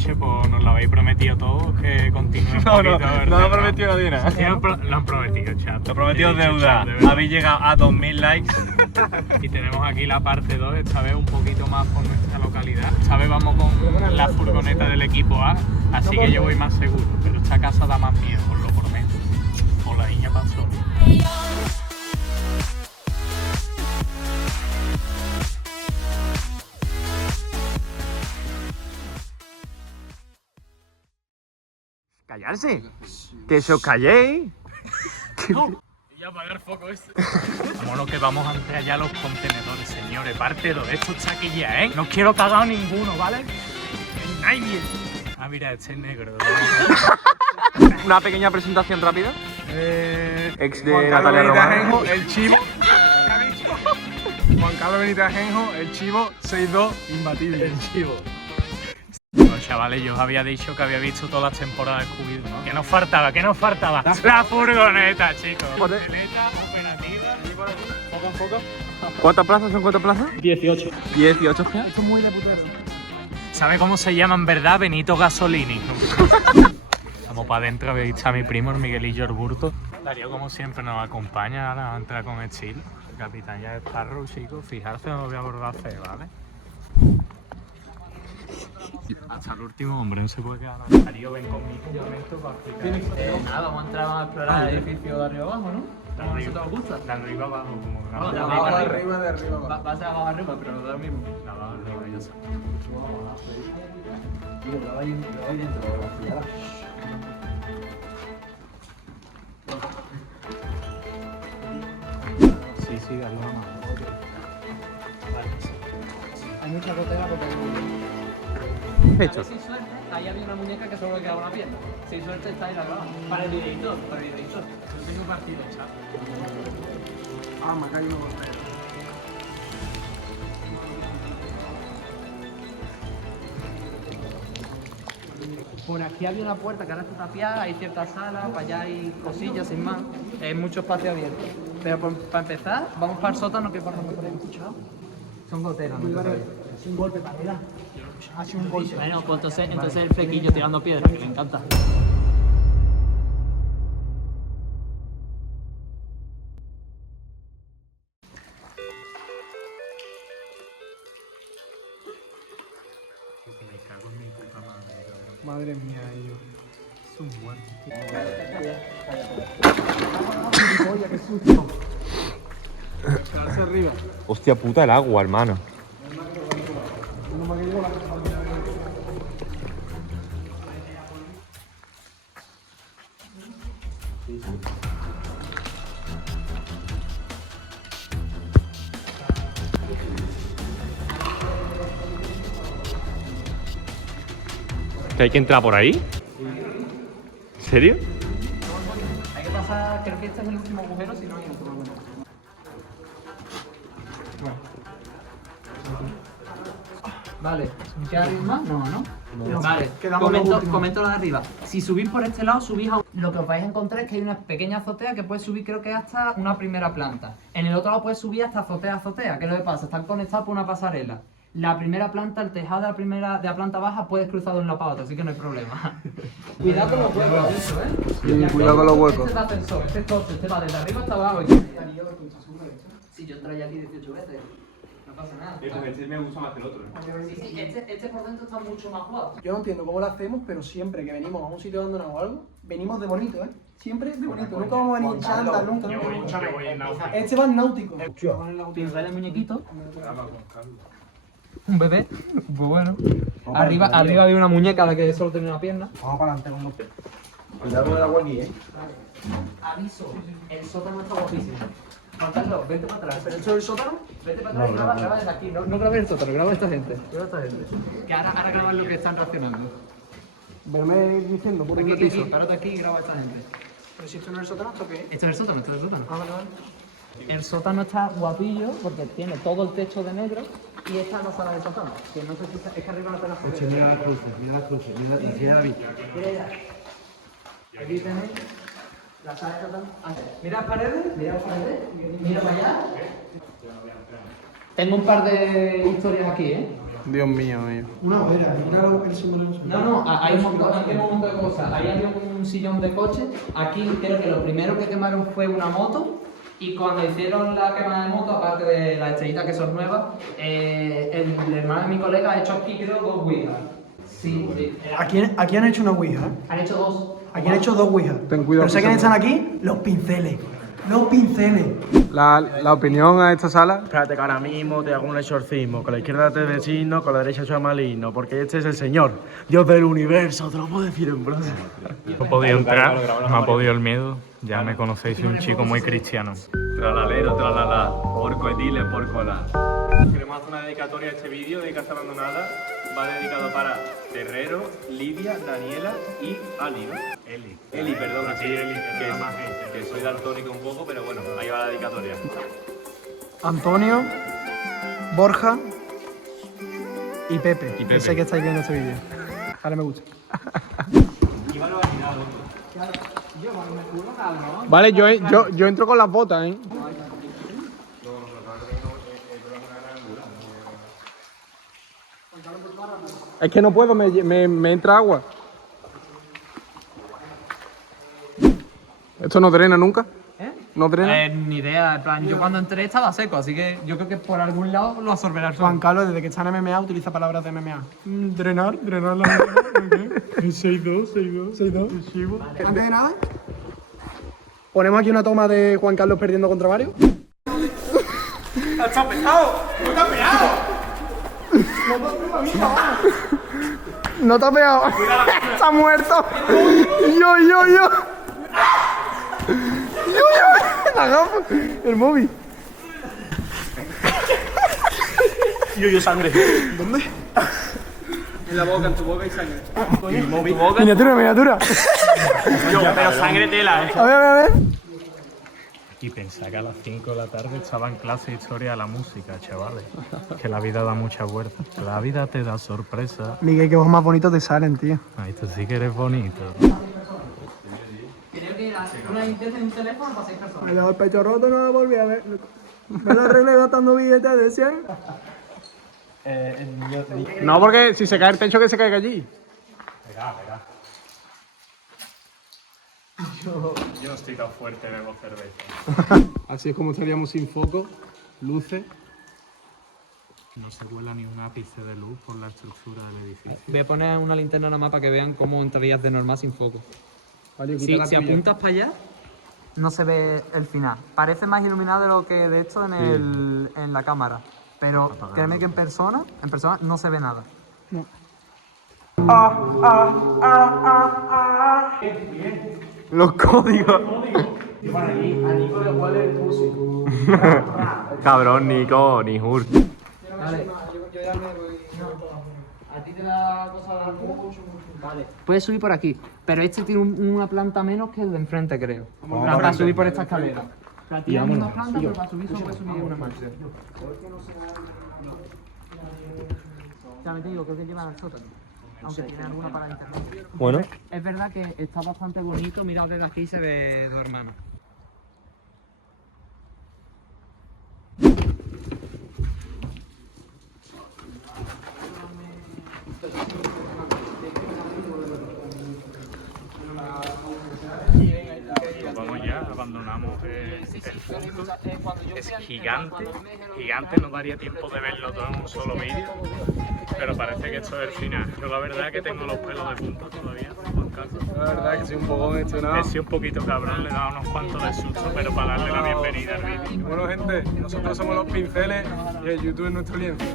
noche, pues nos lo habéis prometido todos, que continúe un poquito, ¿verdad? No lo he prometido nadie nada. Sí, lo han prometido, chat. Lo prometido He dicho, deuda. chat, de verdad. Habéis llegado a 2000 likes. Y tenemos aquí la parte 2, esta vez un poquito más por nuestra localidad. Esta vez vamos con la furgoneta del equipo A, así que yo voy más seguro. Pero esta casa da más miedo, os lo prometo. Por la niña pasó. ¡Callarse! ¡Que se os calléis! Y apagar el foco este. Vámonos que vamos a entrar ya a los contenedores, señores. Parte 2, esto está aquí ya, ¿eh? No quiero cagar ninguno, ¿vale? Nadie. Ah, mira, este es negro. Una pequeña presentación rápida. Ex de Juan Carlos Natalia Benítez Román. Ajenjo, el chivo. Juan Carlos Benítez Ajenjo, el chivo 6-2, imbatible. El chivo. Bueno, chavales, yo os había dicho que había visto todas las temporadas de Scooby-Doo, ¿no? ¿Qué nos faltaba? ¿Qué nos faltaba? La furgoneta, chicos. Joder. Furgoneta operativa. ¿Cuántas plazas son cuántas plazas? 18. 18. Esto es muy de putero. ¿Sabe cómo se llama en verdad? Benito Gasolini. Vamos para adentro, veis, está mi primo, el Miguelillo Orburto. Darío, como siempre, nos acompaña. Ahora vamos a entrar con estilo. El capitán ya es Sparrow, chicos. Fijarse, no lo voy a abordar feo, ¿vale? Hasta el último hombre, no se puede quedar nada. Darío, ven conmigo, yo meto para explicar. Nada, vamos a entrar, vamos a explorar el edificio de arriba abajo, ¿no? De ¿Eso te gusta? De arriba abajo, como No, de Abajo arriba arriba, de arriba abajo. Va a ser abajo arriba, pero da lo mismo. de abajo arriba, ya está. Sí, sí, de arriba abajo. Hay mucha gotera porque Hecho. si suerte, ahí había una muñeca que solo le quedaba una pierna. Si suerte está ahí la graba. Para el videito, para el videito. Yo tengo partido, chaval. Ah, me ha caído una botella. Por aquí había una puerta que ahora está tapiada, hay ciertas salas, para allá hay cosillas sin más. Es mucho espacio abierto. Pero para empezar, vamos para el sótano que pasamos por ahí, escuchado. Son goteras, ¿no? Es un golpe, Pamela. Ha sido un golpe. Bueno, pues entonces el flequillo tirando piedras, que me encanta. Me cago en mi puta madre, cabrón. Madre mía, ellos. Es un muerto. Oye, qué susto. Quedarse arriba. Hostia puta, el agua, hermano. No me ha caído la ¿Que hay que entrar por ahí? ¿En serio? Hay que pasar, creo que este es el último agujero, si no hay otro. Vale, ¿queda alguien más? No, ¿no? Vale, Quedamos los últimos. comento lo de arriba. Si subís por este lado, subís a... Lo que os vais a encontrar es que hay una pequeña azotea que puedes subir, creo que hasta una primera planta. En el otro lado puedes subir hasta azotea a azotea. ¿Qué es lo que pasa? Están conectados por una pasarela. La primera planta, el tejado de la planta baja, puedes cruzar de una para otra, así que no hay problema. Cuidado con los huecos, eso, ¿eh? Sí, cuidado con los huecos. Este es el ascensor, este es coche, este va desde arriba hasta abajo. Si yo entré aquí 18 veces, no pasa nada. Este me gusta más que el otro, ¿eh? Sí, sí, este por dentro está mucho más guapo. Yo no entiendo cómo lo hacemos, pero siempre que venimos a un sitio abandonado o algo, venimos de bonito, ¿eh? Siempre de bonito. Nunca vamos a venir en chándal, nunca. Yo voy en náutico. Este va en náutico. Pincel el muñequito. Un bebé, pues bueno. Arriba había una muñeca la que solo tenía una pierna. Vamos para adelante con los pies. Cuidado con el agua aquí, ¿eh? Aviso, el sótano está guapísimo. Juan Carlos, vente para atrás. ¿Pero eso es el sótano? Vete para atrás y graba desde aquí. No grabes el sótano, graba a esta gente. Graba a esta gente. Que ahora graban lo que están reaccionando. Verme diciendo, por Aquí, el aquí, piso. párate aquí y graba a esta gente. Pero si esto no es el sótano, ¿esto qué es? Esto es el sótano, esto es el sótano. Ah, vale, vale. El sótano está guapillo porque tiene todo el techo de negro y esta es la sala del sótano. Que no sé si está, es que arriba no te la puedo ver. Mira las cruces, mira David. Mira ya. Aquí tenéis la sala del sótano. Mira las paredes, mira para allá. Tengo un par de historias aquí, ¿eh? Dios mío, mío. Una hoguera, mira el símbolo. No, hay un montón de cosas. Ahí había un sillón de coche. Aquí creo que lo primero que quemaron fue una moto. Y cuando hicieron la quema de moto, aparte de las estrellitas que son nuevas, el hermano de mi colega ha hecho aquí creo 2 ouijas. Sí. Aquí han hecho una ouija. Han hecho 2. Aquí han hecho 2 ouijas. Ten cuidado. Pero sé quiénes están aquí, los pinceles. Los pinceles. La opinión a esta sala. Espérate que ahora mismo te hago un exorcismo. Con la izquierda te designo, con la derecha soy maligno. Porque este es el Señor, Dios del universo. Te lo puedo decir en broma. No he podido entrar, me ha podido el miedo. Ya me conocéis, soy un chico muy cristiano. Tralalero, tralala. Porco edile, porco la. Queremos hacer una dedicatoria a este vídeo de Casa Abandonada. Va dedicado para Terrero, Lidia, Daniela y Ali, ¿no? Eli, perdón, sí, que soy daltónico un poco, pero bueno, ahí va la dedicatoria. Antonio, Borja y Pepe. Que sé que estáis viendo este vídeo. Ahora me gusta. Vale, yo entro con las botas, ¿eh? Es que no puedo, me entra agua. ¿Esto no drena nunca? ¿Eh? ¿No drena? Ni idea, en plan, yo cuando entré estaba seco, así que yo creo que por algún lado lo absorberá el Juan sol. Carlos, desde que está en MMA, utiliza palabras de MMA. Drenar la MMA. 6-2. Antes de nada, ponemos aquí una toma de Juan Carlos perdiendo contra Mario. ¡Está pegado! ¡No está pegado! No te ha pegado. Está muerto. Yo. La gafa. El móvil. Yo sangre. ¿Dónde? En la boca, en tu boca hay sangre. Miniatura. Pero sangre tela, A ver. Y pensaba que a las 5 de la tarde estaba en clase de historia de la música, chavales. Que la vida da muchas vueltas. La vida te da sorpresa. Miguel, qué ojos más bonitos te salen, tío. Ay, tú sí que eres bonito. Creo que una limpieza en un teléfono para 6 personas. Me dejó el pecho roto, no lo volví a ver. Me lo arreglé gastando billetes de 100. No, porque si se cae el techo, que se caiga allí. Verá. Yo no estoy tan fuerte, bebo cerveza. Así es como estaríamos sin foco, luces. No se cuela ni un ápice de luz por la estructura del edificio. Voy a poner una linterna en la mapa que vean cómo entrarías de normal sin foco. Vale, quita Si la tuya. apuntas para allá, no se ve el final. Parece más iluminado de lo que de hecho en la cámara. Pero créeme que en persona no se ve nada. Los códigos. Cabrón, Nico, ni Hur. Vale. A ti te da cosa de mucho. Vale. Puedes subir por aquí, pero este tiene una planta menos que el de enfrente, creo. Para subir por esta escalera. Tiene la misma planta, pero para subir solo puedes subir una más. También te digo, creo que llevan al sótano. Aunque tiene alguna para internet. Bueno. Es verdad que está bastante bonito. Mirad desde aquí se ve dos hermanos. Vamos ya, abandonamos el punto. Es gigante, no daría tiempo de verlo todo en un solo vídeo, pero parece que esto es el final. Yo la verdad es que tengo los pelos de punta todavía, Juan Carlos. La verdad que soy un poco gestionado. He sido un poquito cabrón, le he dado unos cuantos de susto, pero para darle la bienvenida al vídeo. Bueno, gente, nosotros somos los pinceles y el YouTube es nuestro lienzo.